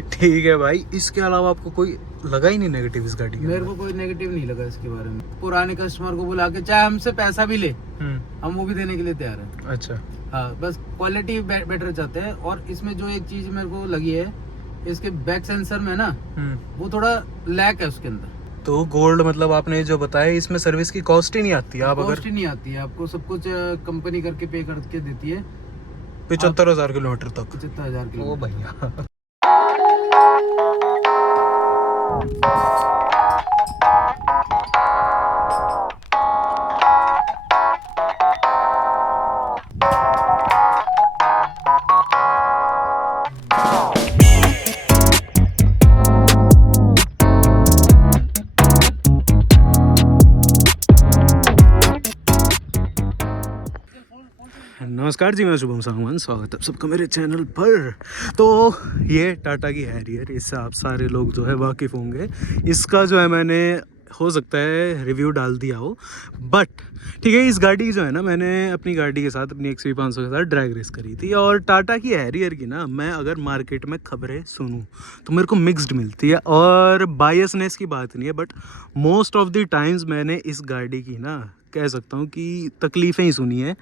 ठीक है भाई, इसके अलावा आपको कोई लगा ही नहीं नेगेटिव इस गाड़ी के मेरे को कोई नेगेटिव नहीं लगा इसके बारे में। पुराने कस्टमर को बुला के चाहे हमसे पैसा भी ले, हम वो भी देने के लिए तैयार हैं। अच्छा। हाँ, बस क्वालिटी बेटर चाहते हैं। और इसमें जो एक चीज मेरे को लगी है, इसके बैक सेंसर में ना वो थोड़ा लैक है उसके अंदर। तो गोल्ड मतलब आपने जो बताया, इसमें सर्विस की कॉस्ट ही नहीं आती है? आप अगर कॉस्ट ही नहीं आती है, आपको सब कुछ कंपनी करके पे करके देती है 75,000 किलोमीटर तक। 75,000 ओ की। भैया। नमस्कार जी, मैं शुभम सांगवान, स्वागत है सबका मेरे चैनल पर। तो ये टाटा की हैरियर, इससे आप सारे लोग जो है वाकिफ़ होंगे। इसका जो है मैंने हो सकता है रिव्यू डाल दिया हो, बट ठीक है, इस गाड़ी जो है ना, मैंने अपनी गाड़ी के साथ, अपनी XUV 500 के साथ ड्रैग रेस करी थी। और टाटा की हैरियर की ना, मैं अगर मार्केट में खबरें सुनूं तो मेरे को मिक्स्ड मिलती है। और बायसनेस की बात नहीं है, but most of the times मैंने इस गाड़ी की ना, कह सकता हूँ कि तकलीफ़ें ही सुनी है,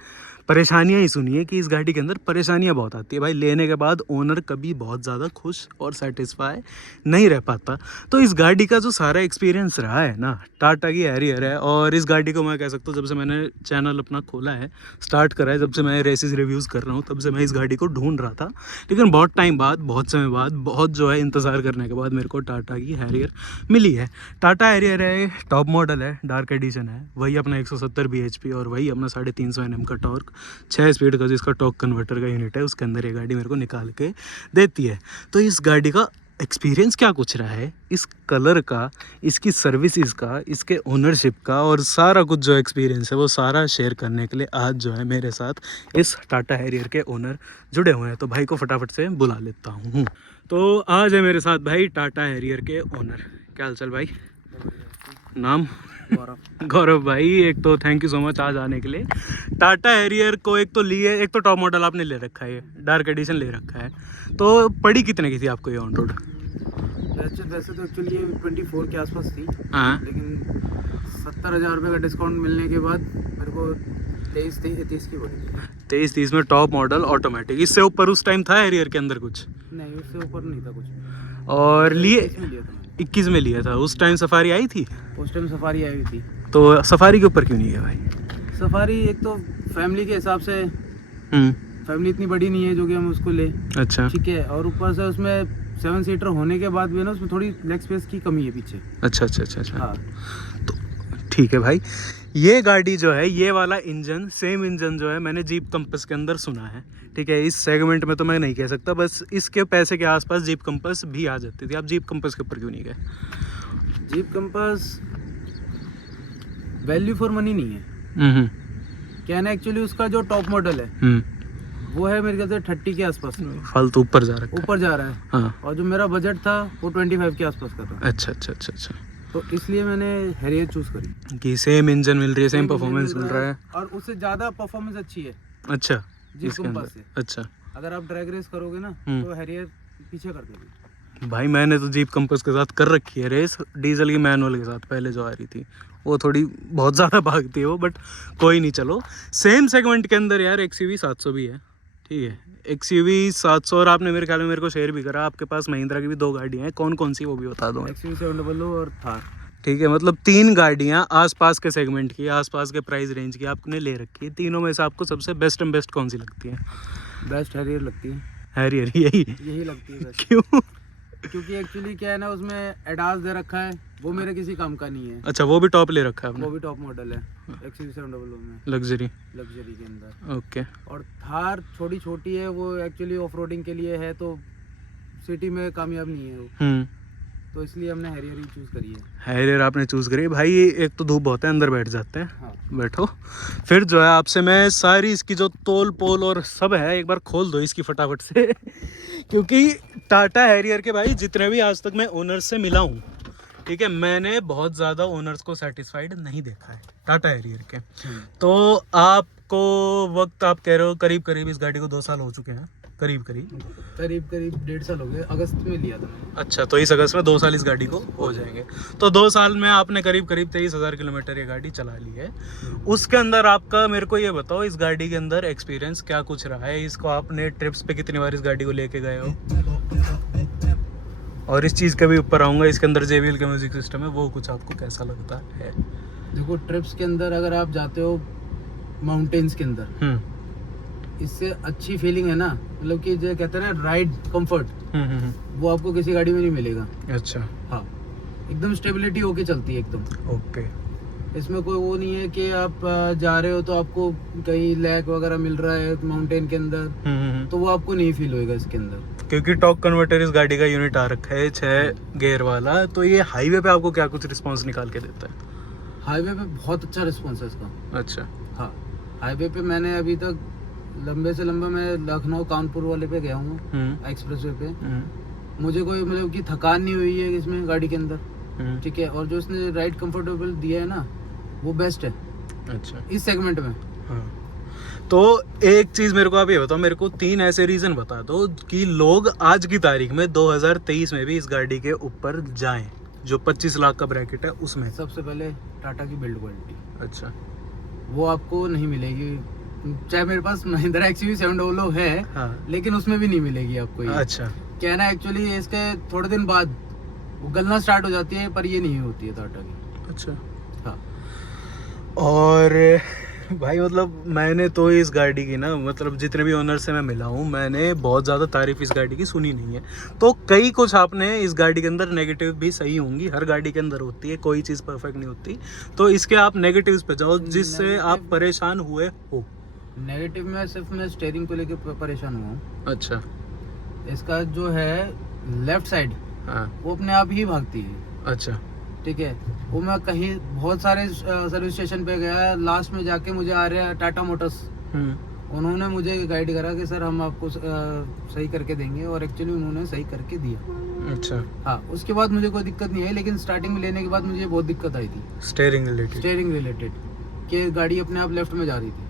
परेशानियाँ ही सुनी है कि इस गाड़ी के अंदर परेशानियाँ बहुत आती है भाई। लेने के बाद ओनर कभी बहुत ज़्यादा खुश और सेटिस्फाई नहीं रह पाता। तो इस गाड़ी का जो सारा एक्सपीरियंस रहा है ना, टाटा की हैरियर है। और इस गाड़ी को मैं कह सकता हूँ, जब से मैंने चैनल अपना खोला है, स्टार्ट करा है, जब से मैं रेसेस रिव्यूज़ कर रहा हूँ, तब से मैं इस गाड़ी को ढूंढ रहा था। लेकिन बहुत टाइम बाद, बहुत समय बाद, बहुत जो है इंतज़ार करने के बाद मेरे को टाटा की हैरियर मिली है। टाटा हैरियर है, टॉप मॉडल है, डार्क एडिशन है, वही अपना 170 bhp और वही अपना 350 Nm का टॉर्क, 6 स्पीड का जिसका टॉर्क कन्वर्टर का यूनिट है, उसके अंदर ये गाड़ी मेरे को निकाल के देती है। तो इस गाड़ी का एक्सपीरियंस क्या कुछ रहा है, इस कलर का, इसकी सर्विसेज का, इसके ओनरशिप का, और सारा कुछ जो एक्सपीरियंस है वो सारा शेयर करने के लिए आज जो है मेरे साथ इस टाटा हैरियर के ओनर जुड़े हुए हैं। तो भाई को फटाफट से बुला लेता हूँ। तो आज है मेरे साथ भाई टाटा हैरियर के ओनर। क्या हाल चाल भाई? नाम? गौरव भाई। एक तो थैंक यू सो मच आज आने के लिए। टाटा हैरियर को एक तो टॉप मॉडल आपने ले रखा है, डार्क एडिशन ले रखा है, तो पड़ी कितने की थी आपको ये ऑन रोड? वैसे तो एक्चुअली ये 24 के आसपास थी। हाँ, लेकिन 70,000 रुपये का डिस्काउंट मिलने के बाद मेरे को 23 की पड़ी थी। 23-30 में टॉप मॉडल ऑटोमेटिक। इससे ऊपर उस टाइम था हैरियर के अंदर कुछ? नहीं, उससे ऊपर नहीं था कुछ। और लिए 21 में लिया था मैंने। 21 में लिया था। उस टाइम सफारी आई थी? उस टाइम सफारी आई हुई थी। तो सफारी के ऊपर क्यों नहीं है भाई? सफारी एक तो फैमिली के हिसाब से, फैमिली इतनी बड़ी नहीं है जो कि हम उसको ले। अच्छा ठीक है, और ऊपर से उसमें 7 सीटर होने के बाद भी ना, उसमें थोड़ी लेग स्पेस की कमी है पीछे। अच्छा। हाँ, तो ठीक है भाई, ये गाड़ी जो है, ये वाला इंजन, सेम इंजन जो है मैंने जीप कंपस के अंदर सुना है। ठीक है, इस सेगमेंट में तो मैं नहीं कह सकता, बस इसके पैसे के आसपास जीप कंपस भी आ जाती थी। आप जीप कंपस के ऊपर क्यों नहीं गए? Jeep compass value for money नहीं है। क्या ना, एक्चुअली उसका जो टॉप मॉडल है वो है मेरे ख्याल से 30 के आसपास, फालतू ऊपर जा रखा है। ऊपर जा रहा है। हाँ। और जो मेरा बजट था वो 25 के आसपास का था। अच्छा। तो इसलिए मैंने हैरियर चूज करी कि सेम इंजन मिल रही है, सेम परफॉर्मेंस मिल रहा है, और उससे ज्यादा परफॉर्मेंस अच्छी है। अच्छा जीप इसके कंपास अंदर। से अच्छा अगर आप ड्रैग रेस करोगे ना तो हैरियर पीछे कर देगी। भाई, मैंने तो जीप कंपस के साथ कर रखी है रेस, डीजल की मैनुअल के साथ पहले जो आ रही थी। वो थोड़ी बहुत ज़्यादा भागती है वो, बट कोई नहीं। चलो, सेम सेगमेंट के अंदर यार XUV 700 भी है। ठीक है, XUV 700, और आपने मेरे ख्याल में मेरे को शेयर भी करा, आपके पास महिंद्रा की भी 2 गाड़ियाँ हैं। कौन कौन सी वो भी बता दो। XUV 700 और थार। ठीक है, मतलब 3 गाड़ियाँ आसपास के सेगमेंट की, आसपास के प्राइस रेंज की आपने ले रखी है। तीनों में से आपको सबसे बेस्ट एंड बेस्ट कौन सी लगती है? बेस्ट हैरियर लगती है। हैरियर, यही लगती है बेस्ट। क्यों? क्योंकि एक्चुअली क्या है ना, उसमें एडास दे रखा है, वो मेरे किसी काम का नहीं है। अच्छा, वो भी टॉप ले रखा है आपने? वो भी टॉप मॉडल है XUV 700 में, लग्जरी लग्जरी के अंदर। ओके। और थार छोटी है, वो एक्चुअली ऑफ रोडिंग के लिए है, तो सिटी में कामयाब नहीं है वो। तो इसलिए हमने हैरियर ही चूज करी है। हैरियर आपने चूज़ करी भाई। एक तो धूप बहुत है, अंदर बैठ जाते हैं। हाँ। बैठो। फिर जो है आपसे मैं सारी इसकी जो तोल पोल और सब है, एक बार खोल दो इसकी फटाफट से क्योंकि टाटा हैरियर के भाई जितने भी आज तक मैं ओनर्स से मिला हूँ, ठीक है, मैंने बहुत ज़्यादा ओनर्स को सेटिस्फाइड नहीं देखा है टाटा हैरियर के। तो आपको वक्त, आप कह रहे हो करीब करीब इस गाड़ी को 2 साल हो चुके हैं। करीब करीब? करीब 1.5 साल हो गए, अगस्त में लिया था मैंने। अच्छा, तो इस अगस्त में 2 साल इस गाड़ी को हो जाएंगे। तो 2 साल में आपने करीब 23,000 किलोमीटर ये गाड़ी चला ली है। उसके अंदर आपका, मेरे को ये बताओ, इस गाड़ी के अंदर एक्सपीरियंस क्या कुछ रहा है? इसको आपने ट्रिप्स पे कितनी बार इस गाड़ी को लेके गए हो? और इस चीज़ के भी ऊपर आऊँगा, इसके अंदर JBL का म्यूजिक सिस्टम है, वो कुछ आपको कैसा लगता है? देखो, ट्रिप्स के अंदर अगर आप जाते हो माउंटेन्स के अंदर, इससे अच्छी फीलिंग है ना, मतलब कि जो कहते हैं ना राइड कंफर्ट, वो आपको किसी गाड़ी में नहीं मिलेगा। अच्छा। हाँ, एकदम स्टेबिलिटी होके चलती है एकदम। ओके। इसमें कोई वो नहीं है कि आप जा रहे हो तो आपको कहीं लैग वगैरह मिल रहा है माउंटेन के अंदर, तो वो आपको नहीं फील होएगा इसके अंदर। क्योंकि टॉर्क कन्वर्टर इस गाड़ी का यूनिट आ रखा है 6 गियर वाला, तो ये हाईवे पे आपको क्या कुछ रिस्पांस निकाल के देता है? हाईवे पे बहुत अच्छा रिस्पॉन्स है इसका। अच्छा। हाँ, हाईवे पे मैंने अभी तक लंबे से लंबा मैं लखनऊ कानपुर वाले पे गया हूँ, एक्सप्रेसवे पे। मुझे कोई मतलब कि थकान नहीं हुई है इसमें गाड़ी के अंदर, ठीक है। और जो इसने राइड कंफर्टेबल दिया है ना, वो बेस्ट है। अच्छा। इस सेगमेंट में। हाँ। तो एक चीज़ मेरे को आप ये बताओ, मेरे को 3 ऐसे रीज़न बता दो कि लोग आज की तारीख में 2023 में भी इस गाड़ी के ऊपर जाएं, जो 25 लाख का ब्रैकेट है उसमें। सबसे पहले टाटा की बिल्ड क्वालिटी। अच्छा। वो आपको नहीं मिलेगी, चाहे मेरे पास महिंद्रा XUV 700 है, हाँ। लेकिन उसमें भी नहीं मिलेगी आपको ये। अच्छा। क्या है ना, एक्चुअली इसके थोड़े दिन बाद वो गलना स्टार्ट हो जाती है, पर ये नहीं होती है टाटा की। अच्छा। हाँ। और भाई मतलब मैंने तो इस गाड़ी की ना, मतलब जितने भी ओनर से मैं मिला हूँ, मैंने बहुत ज़्यादा तारीफ इस गाड़ी की सुनी नहीं है। तो कई कुछ आपने इस गाड़ी के अंदर नेगेटिव भी सही होंगी, हर गाड़ी के अंदर होती है, कोई चीज़ परफेक्ट नहीं होती। तो इसके आप नेगेटिव्स पे जाओ जिससे आप परेशान हुए हो। नेगेटिव में सिर्फ मैं स्टेयरिंग को लेकर परेशान हुआ हूँ। अच्छा। इसका जो है लेफ्ट साइड, हाँ। वो अपने आप ही भागती है। अच्छा। ठीक है। वो मैं कहीं बहुत सारे सर्विस स्टेशन पे गया, लास्ट में जाके मुझे आ रहा है टाटा मोटर्स, उन्होंने मुझे गाइड करा कि सर हम आपको सही करके देंगे, और एक्चुअली उन्होंने सही करके दिया। अच्छा। हाँ, उसके बाद मुझे कोई दिक्कत नहीं आई, लेकिन स्टार्टिंग में लेने के बाद मुझे बहुत दिक्कत आई थी स्टीयरिंग रिलेटेड कि गाड़ी अपने आप लेफ्ट में जा रही थी।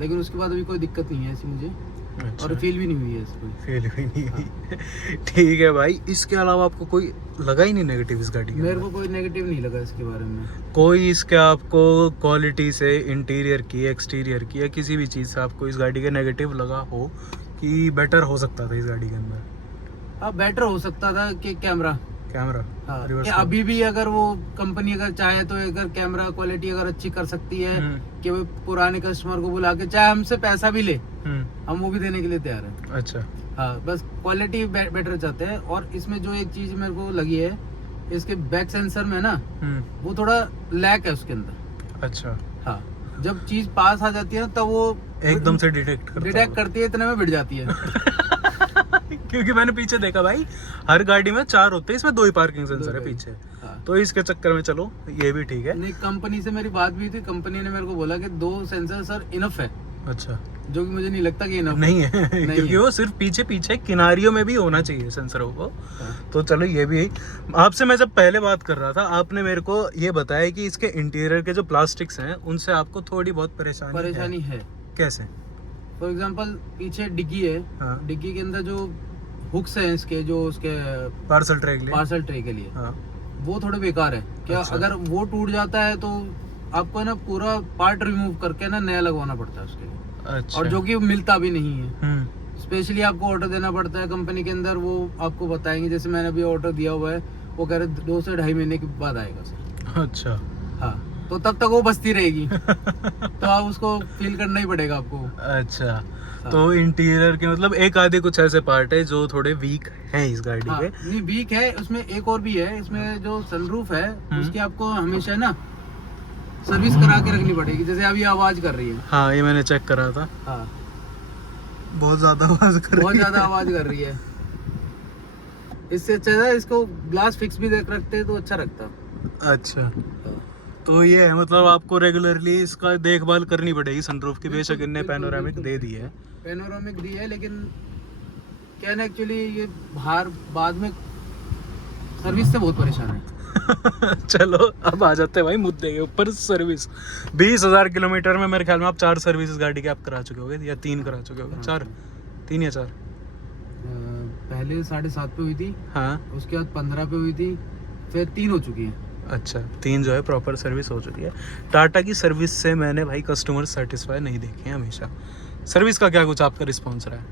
लेकिन उसके बाद अभी कोई दिक्कत नहीं है ऐसी मुझे। अच्छा। और फील भी नहीं हुई है इसको। फील भी नहीं हुई। ठीक है भाई, इसके अलावा आपको कोई लगा ही नहीं नेगेटिव इस गाड़ी के मेरे अंदर? को कोई नेगेटिव नहीं लगा इसके बारे में। कोई इसके आपको क्वालिटी से, इंटीरियर की, एक्सटीरियर की, या किसी भी चीज़ से आपको इस गाड़ी का नेगेटिव लगा हो कि बेटर हो सकता था इस गाड़ी के अंदर? हाँ, बेटर हो सकता था कि कैमरा। हाँ, कि अभी भी अगर वो कंपनी अगर चाहे तो अगर कैमरा क्वालिटी अगर अच्छी कर सकती है, कि वो पुराने कस्टमर को बुला के चाहे हमसे पैसा भी ले, हम वो भी देने के लिए तैयार है। अच्छा। हाँ, बस क्वालिटी बेटर चाहते हैं। और इसमें जो एक चीज मेरे को लगी है, इसके बैक सेंसर में ना, वो थोड़ा लैक है उसके अंदर। अच्छा। हाँ, जब चीज पास आ जाती है ना, तब वो एकदम से डिटेक्ट करती है, इतने में बिट जाती है। क्योंकि मैंने पीछे देखा भाई, हर गाड़ी में 4 होते हैं, इसमें 2 ही पार्किंग सेंसर है पीछे। हाँ। तो इसके चक्कर में चलो ये भी ठीक है। नहीं, कंपनी से मेरी बात भी थी, कंपनी ने मेरे को बोला कि 2 सेंसर सर इनफ है। अच्छा। जो कि मुझे नहीं लगता कि इनफ नहीं है। क्योंकि वो सिर्फ पीछे किनारियों में भी होना चाहिए सेंसरों को। तो चलो ये भी। आपसे मैं जब पहले बात कर रहा था, आपने मेरे को ये बताया कि इसके इंटीरियर के जो प्लास्टिक्स हैं उनसे आपको थोड़ी बहुत परेशानी है। कैसे? फॉर एग्जांपल, पीछे डिग्गी है। हाँ। डिग्गी के अंदर जो हुक्स हैं इसके, जो उसके पार्सल ट्रे के लिए, हाँ, वो थोड़े बेकार है। क्या अच्छा। अगर वो टूट जाता है तो आपको ना पूरा पार्ट रिमूव करके ना नया लगवाना पड़ता है उसके लिए। अच्छा। और जो कि मिलता भी नहीं है। स्पेशली आपको ऑर्डर देना पड़ता है कंपनी के अंदर, वो आपको बताएंगे। जैसे मैंने अभी ऑर्डर दिया हुआ है, वो कह रहे 2 से 2.5 महीने के बाद आएगा सर। अच्छा। हाँ, तो तब तक वो बचती रहेगी। तो आप उसको फील करना ही पड़ेगा आपको। अच्छा। हाँ। तो इंटीरियर के मतलब एक आधे कुछ ऐसे पार्ट है जो थोड़े वीक हैं इस गाड़ी हाँ, के। नहीं वीक है, उसमें एक और भी है। इसमें जो सनरूफ है, उसकी आपको हमेशा ना सर्विस करा के रखनी पड़ेगी। जैसे अभी आवाज कर रही है। हाँ, ये मैंने चेक करा था। हाँ, बहुत ज्यादा आवाज कर रही है। बहुत ज्यादा आवाज कर रही है। इससे अच्छा है इसको ग्लास फिक्स भी देख रखते तो अच्छा रखता। अच्छा। तो ये है, मतलब आपको रेगुलरली इसका देखभाल करनी पड़ेगी सनरूफ की। बेशक इनने पैनोरामिक दे दी है, पैनोरामिक दी है, लेकिन क्या है ना, एक्चुअली ये बाहर बाद में सर्विस से बहुत परेशान है। चलो अब आ जाते हैं भाई मुद्दे के ऊपर। सर्विस 20,000 किलोमीटर में मेरे ख्याल में आप 4 सर्विस गाड़ी के आप करा चुके होगे, या 3 करा चुके होगे। 3 या 4? पहले 7.5 पे हुई थी, हाँ। उसके बाद 15 पे हुई थी, फिर 3 हो चुकी है। अच्छा, 3 जो है प्रॉपर सर्विस हो चुकी है। टाटा की सर्विस से मैंने भाई कस्टमर सेटिस्फाई नहीं देखे हैं हमेशा। सर्विस का क्या कुछ आपका रिस्पॉन्स रहा है?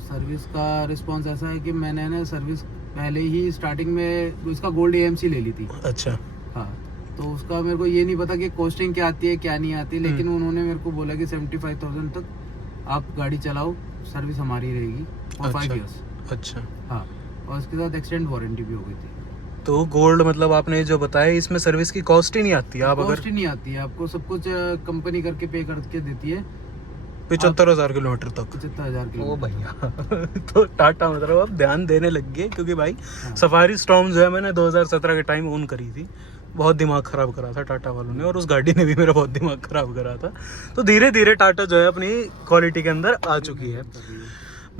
सर्विस का रिस्पांस ऐसा है कि मैंने ना सर्विस पहले ही स्टार्टिंग में इसका गोल्ड एएमसी ले ली थी। अच्छा। हाँ, तो उसका मेरे को ये नहीं पता कि कॉस्टिंग क्या आती है क्या नहीं आती, लेकिन उन्होंने मेरे को बोला कि 75,000 तक आप गाड़ी चलाओ, सर्विस हमारी रहेगी फॉर 5 ईयर्स। अच्छा। हाँ, और उसके साथ एक्सटेंड वारंटी भी हो गई थी। तो गोल्ड मतलब आपने जो बताया इसमें सर्विस की कॉस्ट ही नहीं आती है? आप अगर कॉस्ट ही नहीं आती है, आपको सब कुछ कंपनी करके पे करके देती है 75,000 किलोमीटर तक। 75,000 ओ की। भैया तो टाटा मतलब अब ध्यान देने लग गए, क्योंकि भाई हाँ। सफारी स्टॉर्म जो है मैंने 2017 के टाइम ओन करी थी। बहुत दिमाग ख़राब करा था टाटा वालों ने, और उस गाड़ी ने भी मेरा बहुत दिमाग ख़राब करा था। तो धीरे धीरे टाटा जो है अपनी क्वालिटी के अंदर आ चुकी है।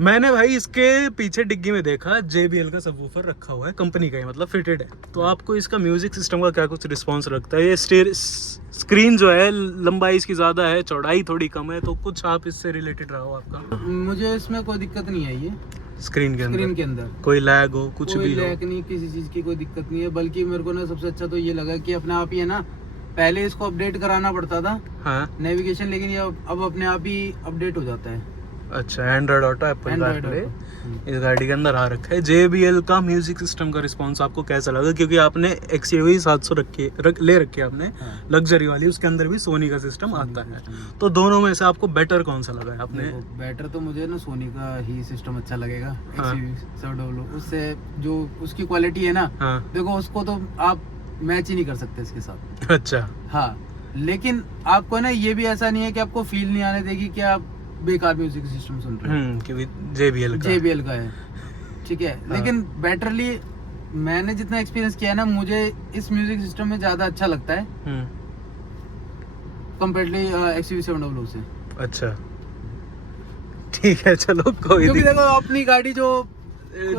मैंने भाई इसके पीछे डिग्गी में देखा JBL का सबवूफर रखा हुआ है, कंपनी का ही, मतलब फिटेड है। तो आपको इसका म्यूजिक सिस्टम का क्या कुछ रिस्पॉन्स लगता है? ये स्क्रीन जो है लंबाई इसकी ज़्यादा है, चौड़ाई थोड़ी कम है, तो कुछ आप इससे रिलेटेड रहा हो आपका? मुझे इसमें कोई दिक्कत नहीं आई है। स्क्रीन के अंदर कोई लैग हो, कुछ कोई भी हो? लैग नहीं, किसी चीज़ की कोई दिक्कत नहीं है। बल्कि मेरे को ना सबसे अच्छा तो ये लगा कि अपने आप ही है ना, पहले इसको अपडेट कराना पड़ता था हाँ। नेविगेशन, लेकिन ये अब अपने आप ही अपडेट हो जाता है। अच्छा, Android auto Apple Android CarPlay Auto। इस गाड़ी के अंदर आ रखा है। JBL का म्यूजिक सिस्टम का रिस्पांस आपको कैसा लगा? क्योंकि आपने XUV 700 ले रखी है आपने, हाँ। लग्जरी वाली, उसके अंदर भी सोनी का सिस्टम आता है। तो दोनों में से आपको बेटर कौन सा लगा है आपने? बेटर तो मुझे ना सोनी का ही सिस्टम अच्छा लगेगा। हाँ। XUV 700 उससे जो उसकी क्वालिटी है ना, हाँ। देखो उसको तो आप मैच ही नहीं कर सकते इसके साथ। अच्छा। हाँ, लेकिन आपको ना ये भी ऐसा नहीं है कि आपको फील नहीं आने देगी कि आप बेकार म्यूजिक सिस्टम सुन रहे हो। क्योंकि JBL का है, ठीक है। हाँ। लेकिन बेटरली मैंने जितना एक्सपीरियंस किया है ना, मुझे इस म्यूजिक सिस्टम में ज्यादा अच्छा लगता है कंपेरेटली XUV 700 से। अच्छा, ठीक है, चलो कोई क्योंकि देखो अपनी गाड़ी जो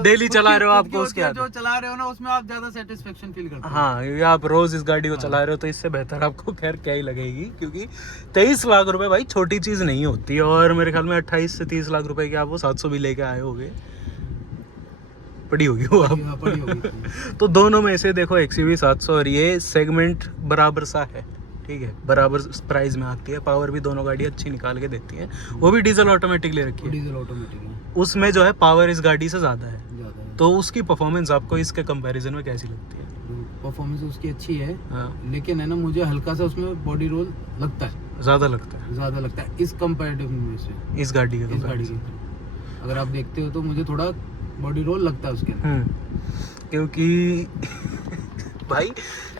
डेली चला रहे हो, खुद की आपको उसके जो चला रहे हो ना, उसमें आप ज्यादा सेटिस्फेक्शन फील करते हो। हाँ, क्योंकि आप रोज इस गाड़ी को चला रहे हो, तो इससे बेहतर आपको खैर क्या ही लगेगी। क्योंकि 23 लाख रुपए भाई छोटी चीज नहीं होती, और मेरे ख्याल में 28 से 30 लाख रुपए की आप वो 700 भी लेके आए होगे, पड़ी होगी वो आप। हाँ, पड़ी होगी। तो दोनों में से देखो XUV 700 और ये सेगमेंट बराबर सा है, ठीक है, बराबर प्राइस में आती है। पावर भी दोनों गाड़ी अच्छी निकाल के देती है। वो भी डीजल ऑटोमेटिक ले रखी है, डीजल ऑटोमेटिक है, उसमें जो है पावर इस गाड़ी से ज़्यादा है। ज्यादा है। तो उसकी परफॉर्मेंस आपको इसके कंपैरिजन में कैसी लगती है? परफॉर्मेंस उसकी अच्छी है, हाँ। लेकिन है ना, मुझे हल्का सा उसमें बॉडी रोल लगता है, ज़्यादा लगता है ज्यादा लगता है इस कंपैरेटिव में से। इस गाड़ी के इस गाड़ी comparison? की अगर आप देखते हो तो मुझे थोड़ा बॉडी रोल लगता है उसके अंदर। क्योंकि भाई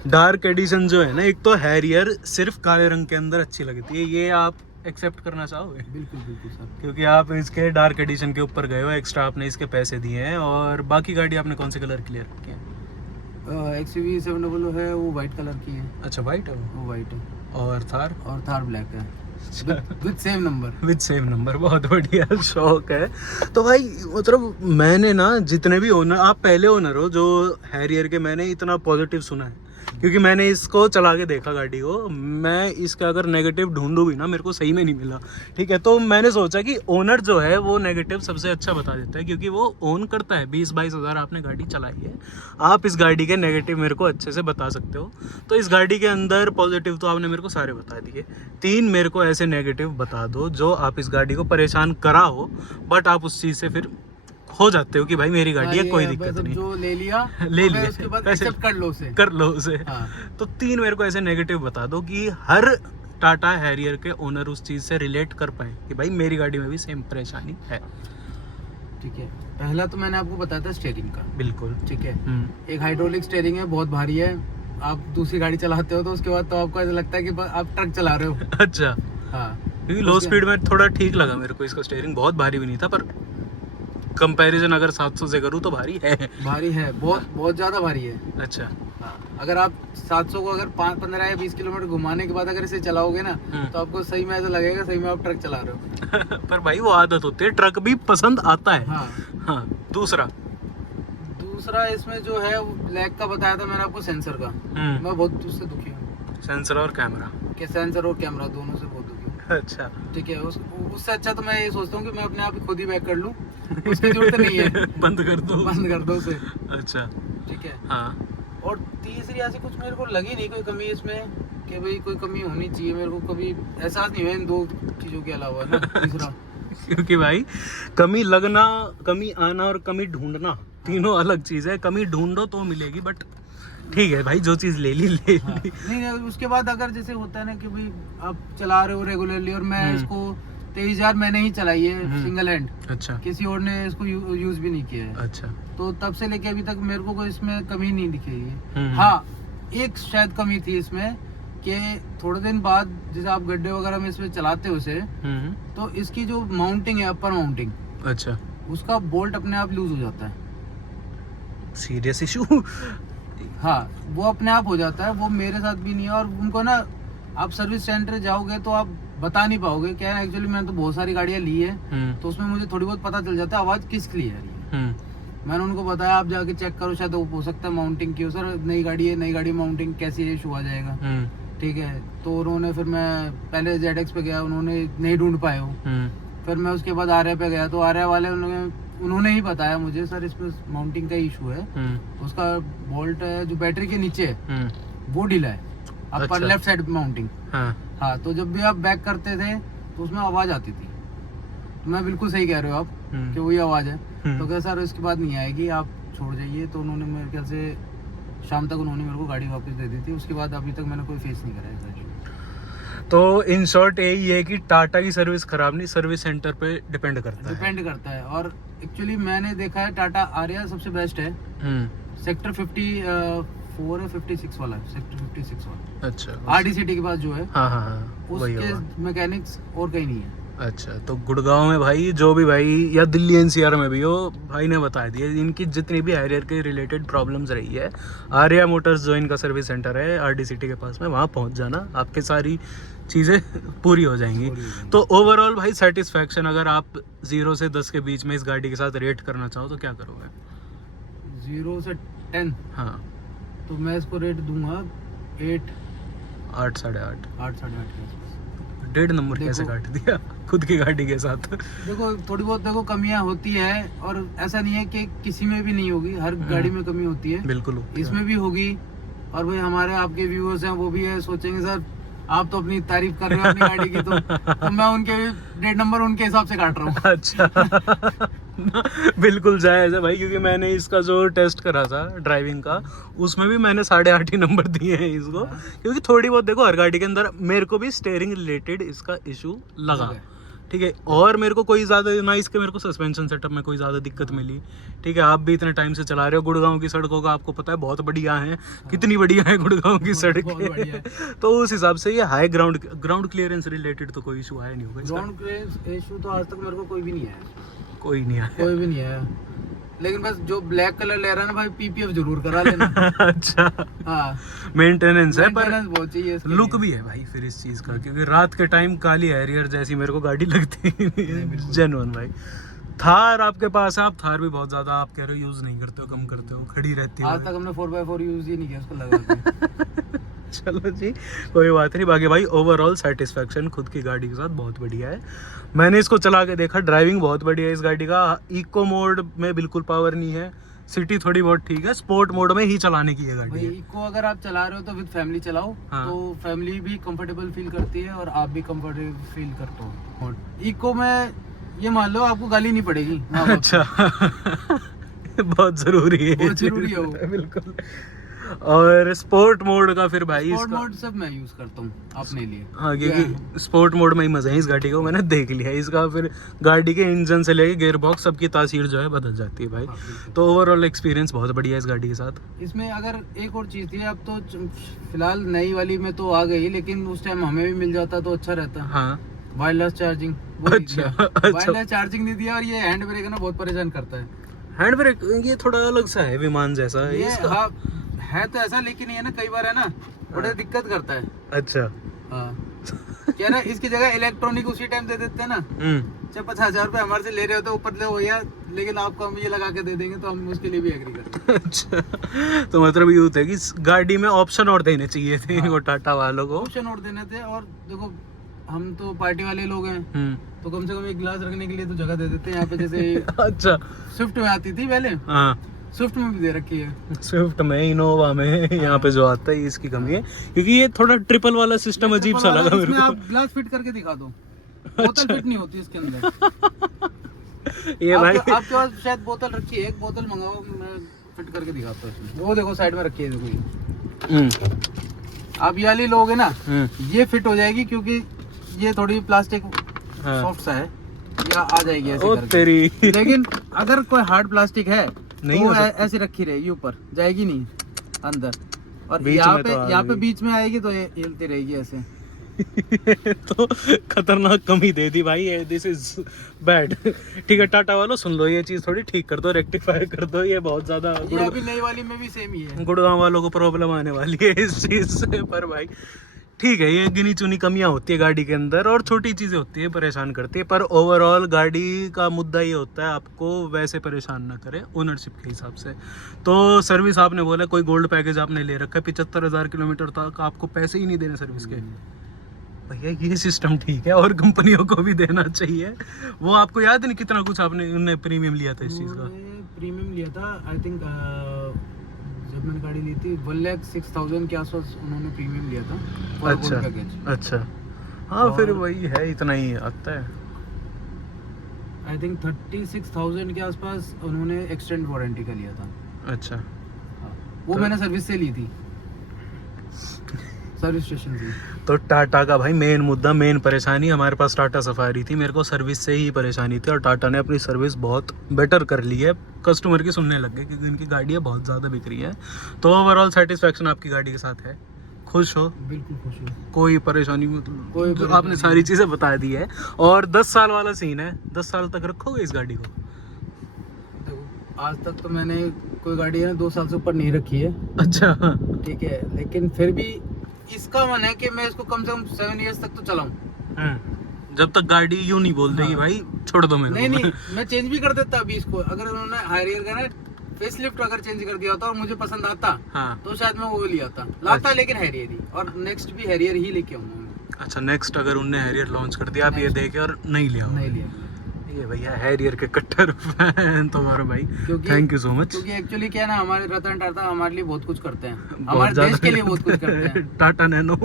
डार्क एडिशन जो है ना, एक तो हैरियर सिर्फ काले रंग के अंदर अच्छी लगती है, ये आप एक्सेप्ट करना चाहोगे? बिल्कुल बिल्कुल सर। क्योंकि आप इसके डार्क एडिशन के ऊपर गए हो, एक्स्ट्रा आपने इसके पैसे दिए हैं। और बाकी गाड़ी आपने कौन से कलर की ले रखी है? XUV 700 है, वो वाइट कलर की है। अच्छा, वाइट है वो वाइट है, और थार? और थार ब्लैक है, with same number. With same number, बहुत बढ़िया, शौक है। तो भाई मतलब मैंने ना जितने भी ओनर, आप पहले ओनर हो जो हैरियर के मैंने इतना पॉजिटिव सुना है, क्योंकि मैंने इसको चला के देखा गाड़ी को। मैं इसका अगर नेगेटिव ढूंढूं भी ना, मेरे को सही में नहीं मिला, ठीक है। तो मैंने सोचा कि ओनर जो है वो नेगेटिव सबसे अच्छा बता देता है, क्योंकि वो ओन करता है। 20-22 हज़ार आपने गाड़ी चलाई है, आप इस गाड़ी के नेगेटिव मेरे को अच्छे से बता सकते हो। तो इस गाड़ी के अंदर पॉजिटिव तो आपने मेरे को सारे बता दिए, 3 मेरे को ऐसे नेगेटिव बता दो जो आप इस गाड़ी को परेशान करा हो, बट आप उस चीज़ से फिर हो जाते हो कि भाई मेरी गाड़ी है, कोई दिक्कत नहीं, जो ले लिया ले तो लिया, उसके बाद पैसे एक्सेप्ट कर लो उसे। कर लो उसे। हाँ। तो 3 मेरे को ऐसे नेगेटिव बता दो कि हर टाटा हैरियर के ओनर उस चीज़ से रिलेट कर पाए कि भाई मेरी गाड़ी में भी सेम परेशानी है। ठीक है, पहला तो मैंने आपको बताया था स्टीयरिंग का। बिल्कुल। ठीक है, एक हाइड्रोलिक स्टीयरिंग है, बहुत भारी है। आप दूसरी गाड़ी चलाते हो तो उसके बाद तो आपको ऐसा लगता है कि आप ट्रक चला रहे हो। अच्छा, हाँ, क्योंकि लो स्पीड में थोड़ा ठीक लगा मेरे को इसका स्टीयरिंग, बहुत भारी भी नहीं था, पर कंपैरिजन अगर 700 से करूँ तो भारी है। भारी है, बहुत बहुत ज़्यादा भारी है। अच्छा। हाँ, अगर आप 700 को अगर 15 या 20 किलोमीटर घुमाने के बाद अगर इसे चलाओगे ना, तो आपको सही में ऐसा लगेगा सही में आप ट्रक चला रहे हो। पर भाई वो आदत होती है, ट्रक भी पसंद आता है। हाँ। हाँ। दूसरा इसमें जो है लैग का बताया था मैंने आपको, सेंसर का। मैं बहुत उससे दुखी हूँ, सेंसर और कैमरा। सेंसर और कैमरा दोनों से बहुत दुखी हूँ। अच्छा ठीक है। उससे अच्छा तो मैं ये सोचता हूँ कि मैं अपने आप ही खुद ही बैक कर लूँ, उसकी जरूरत नहीं है। बंद कर दो उसे। अच्छा ठीक है। हाँ। और तीसरी ऐसी कुछ मेरे को लगी नहीं कोई कमी इसमें कि भाई कोई कमी होनी चाहिए, मेरे को कभी एहसास नहीं हुआ इन 2 चीज़ों के अलावा ना। तीसरा क्योंकि भाई कमी लगना, कमी आना और कमी ढूंढना तीनों अलग चीज़ है। कमी ढूंढो तो मिलेगी, बट ठीक है भाई, जो चीज़ ले ली हाँ। नहीं, उसके बाद अगर जैसे होता है ना कि भाई आप चला रहे हो रेगुलरली और मैं इसको 23,000 मैंने ही चलाई है सिंगल हैंड। अच्छा। किसी और ने इसको यूज भी नहीं किया है। अच्छा। तो तब से लेके अभी तक मेरे को कोई इसमें कमी नहीं दिखी है। हाँ, एक शायद कमी थी इसमें कि थोड़े दिन बाद जैसे आप गड्ढे वगैरह में इसमें चलाते हो इसे, तो इसकी जो माउंटिंग है, अपर माउंटिंग, अच्छा, उसका बोल्ट अपने आप लूज हो जाता है। Serious issue? हाँ, वो अपने आप हो जाता है। वो मेरे साथ भी नहीं है। और उनको ना, आप सर्विस सेंटर जाओगे तो आप बता नहीं पाओगे क्या है। एक्चुअली मैंने तो बहुत सारी गाड़ियाँ ली है, तो उसमें मुझे थोड़ी बहुत पता चल जाता है आवाज़ किसके लिए आ रही है। मैंने उनको बताया आप जाके चेक करो, शायद वो हो सकता है माउंटिंग की हो। सर नई गाड़ी है, नई गाड़ी माउंटिंग कैसी है, इशू आ जाएगा। ठीक है। तो उन्होंने, फिर मैं पहले ZX पे गया, उन्होंने नहीं ढूंढ पाए हो। फिर मैं उसके बाद आर्या पे गया, तो आर्या वाले उन्होंने ही बताया मुझे, सर इसमें माउंटिंग का इशू है। उसका बोल्ट है जो बैटरी के नीचे है वो ढीला है, अपर लेफ्ट साइड माउंटिंग। हाँ, तो जब भी आप बैक करते थे तो उसमें आवाज आती थी। तो मैं बिल्कुल सही कह रहे हो आप कि वही आवाज है। तो क्या सर इसके बाद नहीं आएगी, आप छोड़ जाइए। तो उन्होंने मेरे ख्याल से शाम तक उन्होंने मेरे को गाड़ी वापस दे दी थी। उसके बाद अभी तक मैंने कोई फेस नहीं करा है। तो इन शॉर्ट यही है कि टाटा की सर्विस खराब नहीं, सर्विस सेंटर पे डिपेंड करता है। और एक्चुअली मैंने देखा है टाटा आर्या सबसे बेस्ट है। सेक्टर 54 है, 56 वाला, सेक्टर 56 वाला। अच्छा, RD सिटी के पास जो है। हाँ, उसके मैकेनिक्स और कहीं नहीं है। अच्छा, तो गुड़गांव में भाई जो भी भाई, या दिल्ली NCR में भी हो, भाई ने बता दिया इनकी जितनी भी हैरियर के रिलेटेड प्रॉब्लम्स रही है, आर्या मोटर्स जो इनका सर्विस सेंटर है RD सिटी के पास में, वहाँ पहुँच जाना, आपके सारी चीज़ें पूरी हो जाएंगी। तो ओवरऑल भाई सेटिस्फैक्शन, अगर आप 0 से 10 के बीच में इस गाड़ी के साथ रेट करना चाहो तो क्या करोगे? 0 से 10? हाँ, तो मैं इसको रेट दूंगा 8, 8, 8.5, 8.5। 1.5 नंबर कैसे काट दिया खुद की गाड़ी के साथ? देखो थोड़ी बहुत देखो कमियां होती है, और ऐसा नहीं है कि किसी में भी नहीं होगी, हर गाड़ी में कमी होती है। बिल्कुल, इसमें भी होगी। और भाई हमारे आपके व्यूअर्स हैं, वो भी है सोचेंगे सर आप तो अपनी तारीफ कर रहे हो अपनी गाड़ी की, तो मैं उनके 1.5 नंबर उनके हिसाब से काट रहा हूँ। अच्छा बिल्कुल जायज़ है भाई, क्योंकि मैंने इसका जो टेस्ट करा था ड्राइविंग का, उसमें भी मैंने 8.5 ही नंबर दिए हैं इसको। क्योंकि थोड़ी बहुत देखो हर गाड़ी के अंदर, मेरे को भी स्टीयरिंग रिलेटेड इसका इशू लगा, ठीक है। और मेरे को कोई ज़्यादा ना, इसके मेरे को सस्पेंशन सेटअप में कोई ज़्यादा दिक्कत मिली, ठीक है। आप भी इतने टाइम से चला रहे हो, गुड़गांव की सड़कों का आपको पता है बहुत बढ़िया है, कितनी बढ़िया है गुड़गांव की सड़कें। तो उस हिसाब से ये हाई ग्राउंड क्लियरेंस रिलेटेड तो कोई इशू आया नहीं होगा। ग्राउंड क्लियरेंस इशू तो आज तक मेरे को कोई भी नहीं आया। कोई नहीं आया। लेकिन बस जो ब्लैक कलर ले रहा है ना भाई, PPF जरूर करा लेना। अच्छा, हाँ, मेंटेनेंस है, पर बहुत चाहिए, लुक भी है भाई फिर इस चीज का, क्योंकि रात के टाइम काली हैरियर जैसी मेरे को गाड़ी लगती है जेन्युइन भाई। थार आपके पास है, आप थार भी बहुत ज्यादा आप कह रहे हो यूज नहीं करते हो, कम करते हो, खड़ी रहती है। आज तक हमने 4x4 यूज ही नहीं किया उसको लगा चलो जी, कोई बात नहीं। बाकी भाई ओवरऑल सेटिस्फेक्शन खुद की गाड़ी के साथ बहुत बढ़िया है। मैंने इसको चला के देखा, ड्राइविंग बहुत बढ़िया है इस गाड़ी का। इको मोड में बिल्कुल पावर नहीं है, सिटी थोड़ी बहुत ठीक है, स्पोर्ट मोड में ही चलाने की है गाड़ी। भाई इको अगर आप चला रहे हो तो विद फैमिली चलाओ। हाँ। तो फैमिली भी कंफर्टेबल फील करती है और आप भी कंफर्टेबल फील करते हो। इको में ये मान लो आपको गाली नहीं पड़ेगी। अच्छा बहुत जरूरी है, बहुत जरूरी है वो। बिल्कुल। और स्पोर्ट मोड का फिर भाई, स्पोर्ट मोड सब मैं यूज करता हूँ अपने लिए। हाँ, क्योंकि स्पोर्ट मोड में ही मजा है इस गाड़ी को, मैंने देख लिया इसका। फिर गाड़ी के इंजन से लेके गियर बॉक्स सबकी तासीर जो है बदल जाती है भाई। हाँ, तो ओवरऑल एक्सपीरियंस बहुत बढ़िया है इस गाड़ी के साथ। इसमें अगर एक और चीज थी, अब तो फिलहाल नई वाली में तो आ गई, लेकिन उस टाइम हमें भी मिल जाता तो अच्छा रहता। हाँ, वायरलेस चार्जिंग। अच्छा, वायरलेस चार्जिंग नहीं दिया। और ये हैंड ब्रेक है ना, बहुत परेशान करता है। हैंड ब्रेक ये थोड़ा अलग सा है, विमान जैसा है इसका। हाँ, है तो ऐसा, लेकिन ये ना कई बार है ना बड़ा दिक्कत करता है। अच्छा, हाँ क्या ना, इसकी जगह इलेक्ट्रॉनिक उसी टाइम दे देते हैं ना। चाहे 50,000 रुपए हमारे से ले रहे हो तो ऊपर ले हो यार, लेकिन आपको हम ये लगा के दे देंगे तो हम उसके लिए भी एग्री करते हैं। अच्छा, तो मतलब ये होता है कि गाड़ी में ऑप्शन और देने चाहिए थे। हाँ, वो टाटा वालों को ऑप्शन और देने थे। और देखो हम तो पार्टी वाले लोग हैं, तो कम से कम एक गिलास रखने के लिए तो जगह दे देते हैं यहाँ पे। जैसे अच्छा, स्विफ्ट में आती थी पहले, हाँ स्विफ्ट में भी दे रखी है। स्विफ्ट में, इनोवा में, यहाँ पे जो आता है इसकी कमी है, क्योंकि ये थोड़ा ट्रिपल वाला सिस्टम अजीब सा लगा मेरे को। आप ग्लास फिट करके दिखा दो, बोतल फिट नहीं होती इसके अंदर। ये भाई आपके पास शायद बोतल रखी है, एक बोतल मंगाओ, मैं फिट करके दिखाता हूँ इसमें। वो देखो साइड में रखी है, देखो ये। आप ये वाली लोगे ना, ये फिट हो जाएगी, क्योंकि ये थोड़ी प्लास्टिक सॉफ्ट सा है, या आ जाएगी ऐसे करके। तेरी लेकिन अगर कोई हार्ड प्लास्टिक है नहीं, तो ऐसे रखी रहेगी, ऊपर जाएगी नहीं अंदर, और यहाँ पे बीच में आएगी तो ये हिलती रहेगी ऐसे। तो खतरनाक कमी दे दी भाई, दिस इज बैड। ठीक है टाटा वालों, सुन लो, ये चीज थोड़ी ठीक कर दो, रेक्टिफाई कर दो, ये बहुत ज्यादा। ये अभी नई वाली में भी सेम ही है, गुड़गांव वालों को प्रॉब्लम आने वाली है इस चीज से। पर भाई ठीक है, ये गिनी चुनी कमियां होती है गाड़ी के अंदर, और छोटी चीजें होती है परेशान करती है, पर ओवरऑल गाड़ी का मुद्दा ये होता है आपको वैसे परेशान ना करे ओनरशिप के हिसाब से। तो सर्विस आपने बोला कोई गोल्ड पैकेज आपने ले रखा है, 75,000 किलोमीटर तक आपको पैसे ही नहीं देने सर्विस के। भैया ये सिस्टम ठीक है, और कंपनियों को भी देना चाहिए। वो आपको याद नहीं कितना कुछ आपने उन्हें प्रीमियम लिया था इस चीज़ का? प्रीमियम लिया था आई थिंक, जब मैंने गाड़ी ली थी 1,06,000 के आसपास उन्होंने प्रीमियम लिया था। अच्छा अच्छा, हाँ फिर वही है, इतना ही आता है। आई थिंक 36,000 के आसपास उन्होंने एक्सटेंड वारंटी का लिया था। अच्छा, वो मैंने सर्विस से ली थी, सर्विस स्टेशन से। तो टाटा का भाई मेन मुद्दा, मेन परेशानी, हमारे पास टाटा सफारी थी, मेरे को सर्विस से ही परेशानी थी, और टाटा ने अपनी सर्विस बहुत बेटर कर ली है, कस्टमर की सुनने लग गए, क्योंकि इनकी गाड़ियाँ बहुत ज़्यादा बिक रही है। तो ओवरऑल सेटिस्फैक्शन आपकी गाड़ी के साथ है? खुश हो? बिल्कुल खुश हो, कोई परेशानी मतलब आपने सारी चीज़ें बता दी है। और 10 साल वाला सीन है, 10 साल तक रखोगे इस गाड़ी को? देखो आज तक तो मैंने कोई गाड़ी है 2 साल से ऊपर नहीं रखी है। अच्छा, ठीक है, लेकिन फिर भी इसका मन है कि मैं इसको कम से कम 7 इयर्स तक तो चलाऊं। जब तक गाड़ी यूं नहीं बोल देगी भाई छोड़ दो मेरे को। नहीं मैं चेंज भी कर देता अभी इसको, अगर उन्होंने हायरियर का ना फेसलिफ्ट अगर चेंज कर दिया होता और मुझे पसंद आता, हाँ। तो शायद मैं वो लिया लाता, लेकिन हैरियर ही, और नेक्स्ट भी हैरियर ही लेके आऊंगा। अच्छा, नेक्स्ट अगर उनने हैरियर लॉन्च कर दिया आप ये देखे और नहीं लिया? नहीं लिया। ये भैया हैरियर के कट्टर फैन तुम्हारा भाई, थैंक यू सो मच। क्योंकि एक्चुअली क्या है ना, हमारे रतन टाटा हमारे लिए बहुत कुछ करते हैं, हमारे देश के लिए बहुत कुछ करते हैं। टाटा नैनो,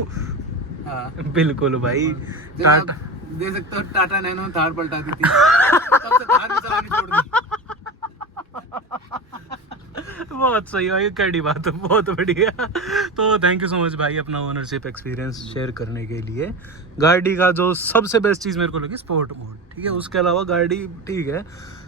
हाँ बिल्कुल भाई, टाटा दे सकते हो। टाटा नैनो थार पलटा दी थी, तब से थार भी चलानी छोड़ दी। बहुत सही है, कड़ी बात है, बहुत बढ़िया। तो थैंक यू सो मच भाई अपना ओनरशिप एक्सपीरियंस शेयर करने के लिए। गाड़ी का जो सबसे बेस्ट चीज़ मेरे को लगी स्पोर्ट मोड, ठीक है, उसके अलावा गाड़ी ठीक है,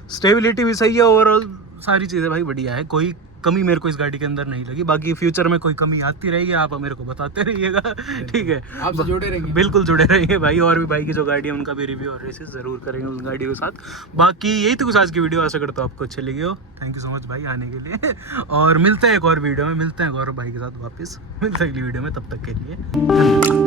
स्टेबिलिटी भी सही है, ओवरऑल सारी चीज़ें भाई बढ़िया है, कोई कमी मेरे को इस गाड़ी के अंदर नहीं लगी। बाकी फ्यूचर में कोई कमी आती रहेगी आप मेरे को बताते रहिएगा, ठीक है, आपसे जुड़े रहेंगे, बिल्कुल जुड़े रहेंगे भाई। और भी भाई की जो गाड़ी है उनका भी रिव्यू और रेसेस जरूर करेंगे उस गाड़ी के साथ। बाकी यही तो कुछ आज की वीडियो, आशा करता हूँ आपको अच्छी लगी हो। थैंक यू सो मच भाई आने के लिए, और मिलते हैं एक और वीडियो में, मिलते हैं एक और भाई के साथ वापस, मिलते हैं अगली वीडियो में, तब तक के लिए।